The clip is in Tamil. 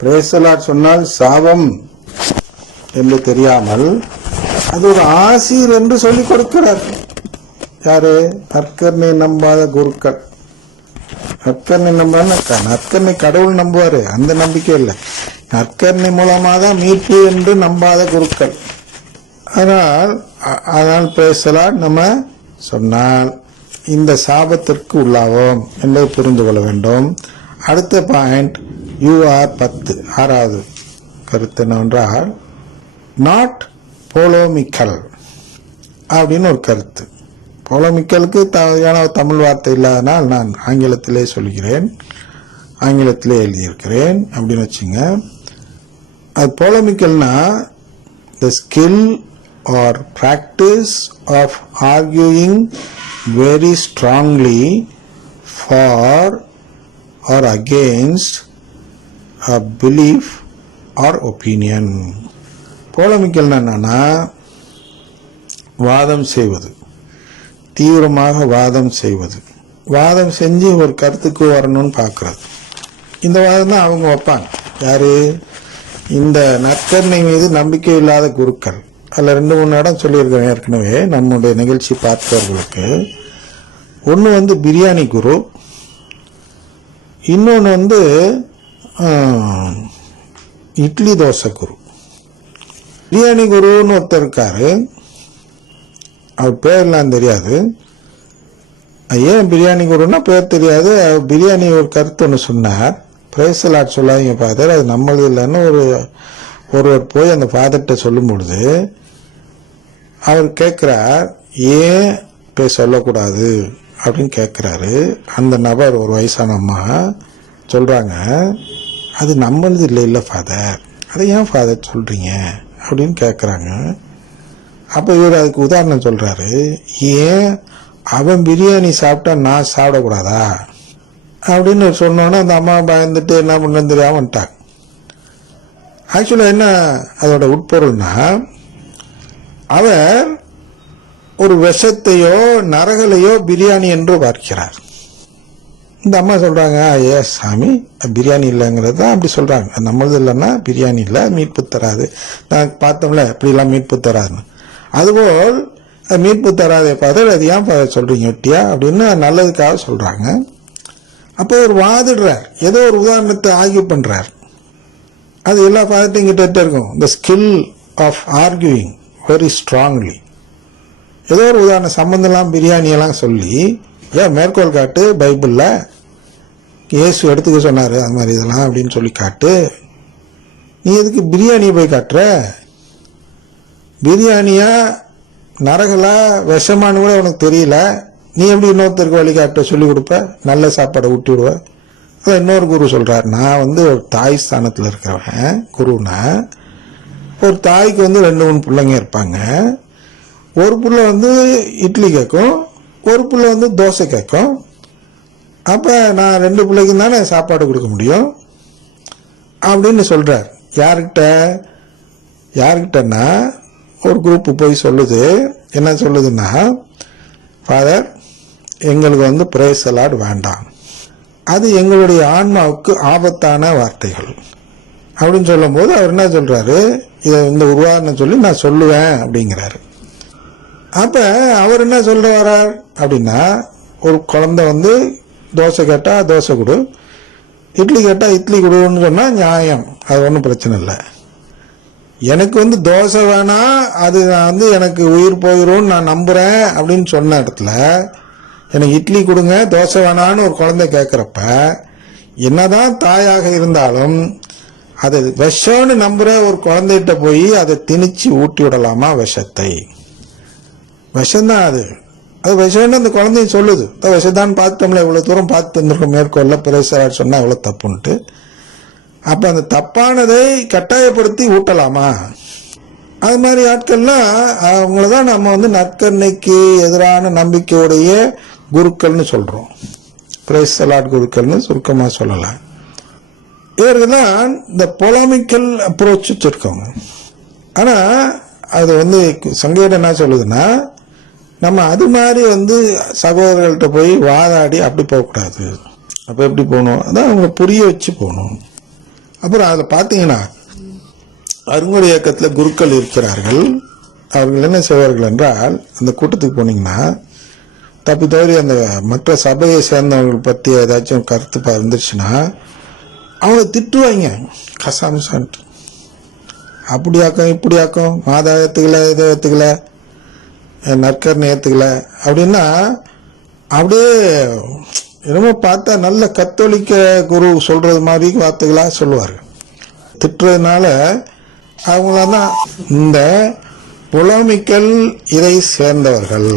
பிரைஸ் தி லார்ட் சொன்னால் சாபம் என்று தெரியாமல் அது ஒரு ஆசீர் என்று சொல்லிக் கொடுக்கிறார். யாரு? நற்கருணை நம்பாத குருக்கள். நற்கருணை நம்பாத, நற்கருணை கடவுள் நம்புவாரு, அந்த நம்பிக்கை இல்லை. நற்கருணை மூலமாக தான் மீட்பு என்று நம்பாத குருக்கள். அதனால் பிரைஸ் தி லார்ட் நம்ம சொன்னால் இந்த சாபத்திற்கு உள்ளாவோம் என்பதை புரிந்து கொள்ள வேண்டும். அடுத்த பாயிண்ட் UR 10, 6வது கருத்து என்னவென்றால் நாட் போலோமிக்கல் அப்படின்னு ஒரு கருத்து. போலோமிக்கலுக்கு தகுதியான தமிழ் வார்த்தை இல்லாதனால் நான் ஆங்கிலத்திலே சொல்கிறேன், ஆங்கிலத்திலே எழுதியிருக்கிறேன் அப்படின்னு வச்சுங்க. அது போலோமிக்கல்னா the skill or practice of arguing very strongly for or against a belief or opinion. போலமிக்கல் என்னன்னா வாதம் செய்வது, தீவிரமாக வாதம் செய்வது, வாதம் செஞ்சு ஒரு கருத்துக்கு வரணும்னு பார்க்கறது. இந்த வாதம் தான் அவங்க வைப்பாங்க. யாரு? இந்த நற்கருணை மீது நம்பிக்கை இல்லாத குருக்கள். அதில் 2-3 இடம் சொல்லியிருக்கிறேன் ஏற்கனவே நம்முடைய நிகழ்ச்சி பார்த்தவர்களுக்கு. ஒன்று பிரியாணி குரு, இன்னொன்று இட்லி தோசை குரு. பிரியாணி குருன்னு ஒருத்தர் இருக்காரு, அவர் பேர்லாம் தெரியாது. ஏன் பிரியாணி குருன்னா பேர் தெரியாது. பிரியாணி ஒரு கருத்து ஒன்று சொன்னார். பிரைஸ் தி லார்ட் சொல்லாதீங்க ஃபாதர், அது நம்மளது இல்லைன்னு ஒருவர் போய் அந்த ஃபாதர்கிட்ட சொல்லும் பொழுது அவர் கேட்கிறார், ஏன் போய் சொல்லக்கூடாது அப்படின்னு கேட்கிறாரு. அந்த நபர் ஒரு வயசான அம்மா சொல்றாங்க, அது நம்மளது இல்லை ஃபாதர், அதை ஏன் ஃபாதர் சொல்றீங்க அப்படின்னு கேட்குறாங்க. அப்போ இவர் அதுக்கு உதாரணம் சொல்றாரு, ஏன் அவன் பிரியாணி சாப்பிட்டா நான் சாப்பிடக்கூடாதா அப்படின்னு சொன்னோன்னே அந்த அம்மா பயந்துட்டு என்ன பண்ணு தெரியாம வந்துட்டாங்க. ஆக்சுவலாக என்ன அதோட உட்பொருள்னா, அவர் ஒரு விஷத்தையோ நரகலையோ பிரியாணி என்று பார்க்கிறார். இந்த அம்மா சொல்றாங்க, ஏ சாமி பிரியாணி இல்லைங்கிறது தான் அப்படி சொல்றாங்க. நம்மளது இல்லைன்னா பிரியாணி இல்லை, மீட்பு தராது. நான் பார்த்தோம்ல இப்படிலாம் மீட்பு தராதுன்னு. அதுபோல் மீட்பு தராதே ஃபாதர், அது ஏன் சொல்றீங்க ஒட்டியா அப்படின்னு நல்லதுக்காக சொல்றாங்க. அப்போ ஒரு வாதிடுறார், ஏதோ ஒரு உதாரணத்தை ஆர்கியூ பண்றார். அது எல்லா ஃபாதர்ட்டையும் கிட்ட இருக்கும், the skill of arguing very strongly. ஏதோ ஒரு உதாரணம் சம்பந்தம்லாம் பிரியாணியெல்லாம் சொல்லி, ஏன் மேற்கோள் காட்டு, பைபிள்ல இயேசு எடுத்துக்க சொன்னாரு அது மாதிரி இதெல்லாம் அப்படின்னு சொல்லி காட்டு. நீ எதுக்கு பிரியாணியை போய் காட்டுற? பிரியாணியா நரகலா விஷமானு கூட உனக்கு தெரியல, நீ எப்படி இன்னொருத்தருக்கு வழிகாட்ட சொல்லி கொடுப்ப, நல்ல சாப்பாடை ஊட்டி விடுவ? அதான் இன்னொரு குரு சொல்றாரு, நான் ஒரு தாய் ஸ்தானத்தில் இருக்கிறவன் குருன்னா. ஒரு தாய்க்கு 2-3 பிள்ளைங்க இருப்பாங்க. ஒரு புள்ள இட்லி கேட்கும், ஒரு புள்ள தோசை கேட்கும். அப்ப நான் 2 பிள்ளைக்கும் தானே சாப்பாடு கொடுக்க முடியும் அப்படின்னு சொல்றார். யாருக்கிட்டன்னா ஒரு குரூப் போய் சொல்லுது. என்ன சொல்லுதுன்னா, ஃபாதர் எங்களுக்கு பிரைஸ் தி லார்ட் வேண்டாம், அது எங்களுடைய ஆன்மாவுக்கு ஆபத்தான வார்த்தைகள் அப்படின்னு சொல்லும் போது அவர் என்ன சொல்றாரு, இதை இந்த உதாரணம் சொல்லி நான் சொல்லுவேன் அப்படிங்கிறாரு. அப்ப அவர் என்ன சொல்ற வர்றார் அப்படின்னா, ஒரு குழந்தை தோசை கேட்டா தோசை கொடு, இட்லி கேட்டா இட்லி கொடுன்னு சொன்னா நியாயம், அது ஒன்றும் பிரச்சனை இல்லை. எனக்கு தோசை வேணா, அது நான் எனக்கு உயிர் போயிரும் நான் நம்புறேன் அப்படின்னு சொன்ன இடத்துல எனக்கு இட்லி கொடுங்க தோசை வேணான்னு ஒரு குழந்தை கேட்கிறப்ப, என்னதான் தாயாக இருந்தாலும் அது விஷம்னு நம்புற ஒரு குழந்தைகிட்ட போய் அதை திணிச்சு ஊட்டி விடலாமா? விஷத்தை, விஷம்தான் அது விஷம்னு அந்த குழந்தைய சொல்லுது. விஷத்தான்னு பார்த்துட்டோம்ல, இவ்வளவு தூரம் பார்த்து வந்திருக்கோம் மேற்கொள்ள, பிறகு சொன்னா எவ்வளவு தப்புன்ட்டு. அப்ப அந்த தப்பானதை கட்டாயப்படுத்தி ஊட்டலாமா? அது மாதிரி ஆட்கள்லாம் அவங்களதான் நம்ம நற்கருணைக்கு எதிரான நம்பிக்கையுடைய குருக்கள்னு சொல்றோம். பிரைஸ் தி லார்ட் குருக்கள்னு சுருக்கமா சொல்லலாம். இவர்கள்தான் இந்த பொலாமிக்கல் அப்ரோச் வச்சிருக்கவங்க. ஆனா அது சங்கீதம் என்ன சொல்லுதுன்னா, நம்ம அது மாதிரி சகோதரர்கள்ட்ட போய் வாதாடி அப்படி போகக்கூடாது. அப்ப எப்படி போகணும்? அதான் அவங்க புரிய வச்சு போகணும். அப்புறம் அதில் பார்த்தீங்கன்னா அருங்குறை இயக்கத்தில் குருக்கள் இருக்கிறார்கள். அவர்கள் என்ன செய்வார்கள் என்றால், அந்த கூட்டத்துக்கு போனீங்கன்னா தப்பி தவறி அந்த மற்ற சபையை சேர்ந்தவர்கள் பற்றி ஏதாச்சும் கருத்து இருந்துச்சுன்னா அவங்க திட்டுவாங்க கசாமசான்ட்டு. அப்படியாக்கும் இப்படியாக்கும், மாதா ஏற்றுக்கல, இதை ஏற்றுக்கல, நற்கர்னு ஏற்றுக்கல அப்படின்னா அப்படியே என்னமோ பார்த்தா நல்ல கத்தோலிக்க குரு சொல்றது மாதிரி வார்த்தைகளாக சொல்லுவார்கள். திட்டுறதுனால அவங்களாம் தான் இந்த புலமிக்கல் இதை சேர்ந்தவர்கள்.